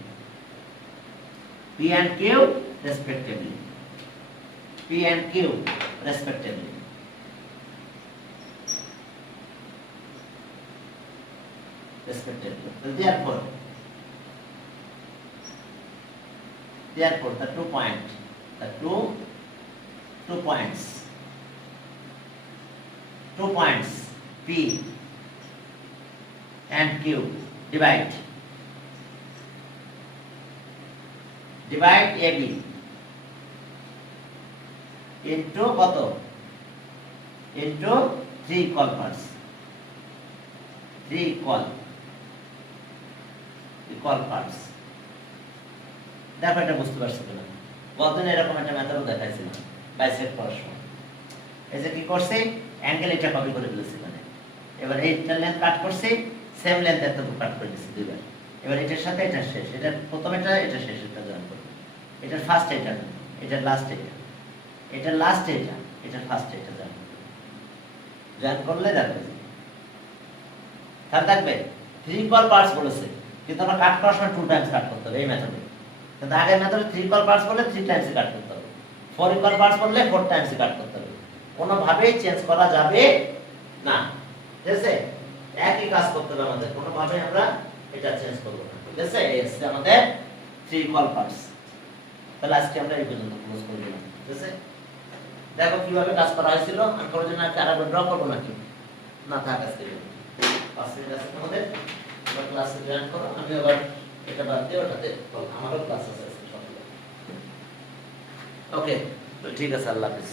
So therefore the two points P and Q divide AB into কত, into 3 equal parts, দেখো এটা বুঝতে পারছো কিনা, গতদিন এরকম একটা মেথড দেখাইছিলাম বাইসেক্ট করার সময়, এই যে কি করছে অ্যাঙ্গেল এটা কপি করে ফেলেছি, মানে এবার এইটার লেন্থ কাট করছে, সেম লেন্থ এতটুকু কাট করে দিচ্ছি দুইবার, এবার এটার সাথে এটা শেষ, এটা প্রথম এটা শেষ, এটা জয়েন করব, এটার ফার্স্ট এটা, এটার লাস্ট এটা, এটার লাস্ট এটা, এটার ফার্স্ট এটা জয়েন করলে দেখো তাহলে থাকবে 3 equal parts বলেছে, কিন্তু আমরা কাট করার সময় 2 টাইমস কাট করতে হবে এই মেথডে, কিন্তু আগের মেথডে 3 equal parts বললে 3 টাইমস কাট করতে হবে, 4 equal parts বললে 4 টাইমস কাট করতে হবে, কোনো ভাবেই চেঞ্জ করা যাবে না, ঠিক আছে, একই কাজ করতে হবে আমাদের, কোনো ভাবে আমরা এটা চেঞ্জ করব না, ঠিক আছে, এই হচ্ছে আমাদের 3 equal parts। তাহলে আজকে আমরা এই পর্যন্ত ক্লোজ করে দিলাম, ঠিক আছে, দেখো কিভাবে কাজ করা হয়েছিল, আমি করার জন্য আরেকবার ড্র করব নাকি না, থাক আজকে 5 মিনিট আছে আমাদের, এবার ক্লাসে জয়েন করো, আমি আবার এটা বাদ দিয়ে ওটাতে আমারও ক্লাস আছে সকালে, ওকে ঠিক আছে, আল্লাহ হাফেজ।